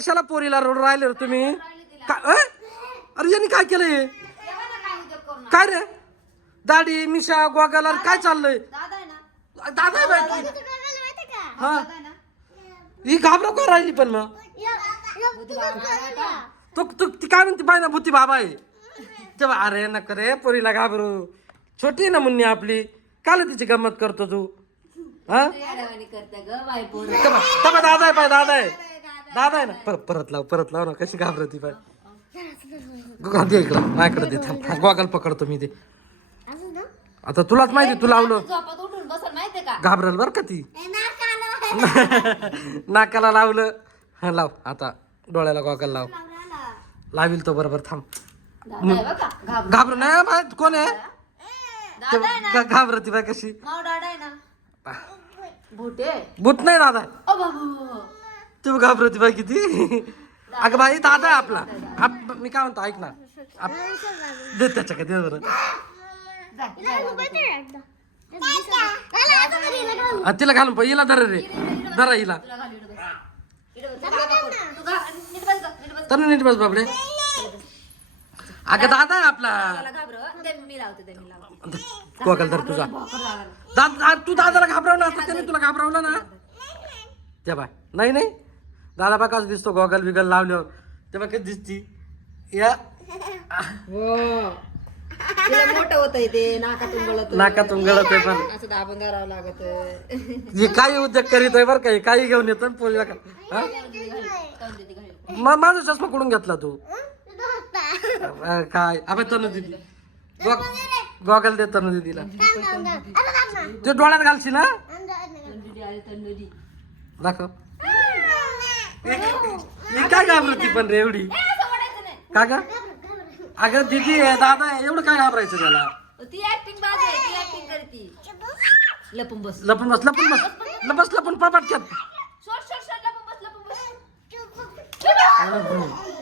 कशाला पोरीला रोड राहिले रे तुम्ही अरे यांनी काय केलंय काय रे दाढी मिशा गोगाला काय चाललंय दादा आहे बाई हा ही घाबरा का राहिली पण मग तू ती काय म्हणते बाय ना भूती बाबा आहे तेव्हा अरे नका रे पोरीला घाबरू छोटी ना मुन्नी आपली काल तिची गंमत करतो तू हा दादा आहे पाय दादा आहे ना परत लाव ना कशी घाबरती पाय दे इकडं माझ्याकडे दे थांब गोगल पकडतो मी ते आता तुलाच माहिती तू लावलं घाबरल बर का ती नाकाला लावलं हा लाव आता डोळ्याला गोगल लावील तो बरोबर थांब घाबर नाही माहित कोण आहे घाबरती बाय कशी भूत नाही दादा तू घाबरती बाय किती अगं बाई दादा आहे आपला मी काय म्हणतो ऐक ना दे त्याच्याकडे दे बरं तिला घालून पण हिला धर रे धरा हिला तर नीट बस बाबडे अगं दादा आहे आपला गोगल धर तुझा दादा तू दादाला घाबरवलं असतं त्याने तुला घाबरवलं ना ते बाय नाही दादा बा कसं दिसतो गोगल बिगल लावल्यावर तेव्हा कधी दिसती या मोठं होतंय ते नाकातून गळत आहे पण असं दाबून धरावं लागत हे काही उद्योग करीत आहे बरं का काही घेऊन येतो पोरीला मग माझा चष्मा कुठून घेतला तू काय अबे तनु दिदी गोगल दे तनु दिदीला तू डोळ्यात घालशील ना दाखव ही काय घाबरती पण रे एवढी का ग अगं दीदी दादा एवढं काय घाबरायचं त्याला ती ऍक्टिंग बाज आहे ती ऍक्टिंग करती लपून बस लपून पळपाट शॉट लपून बस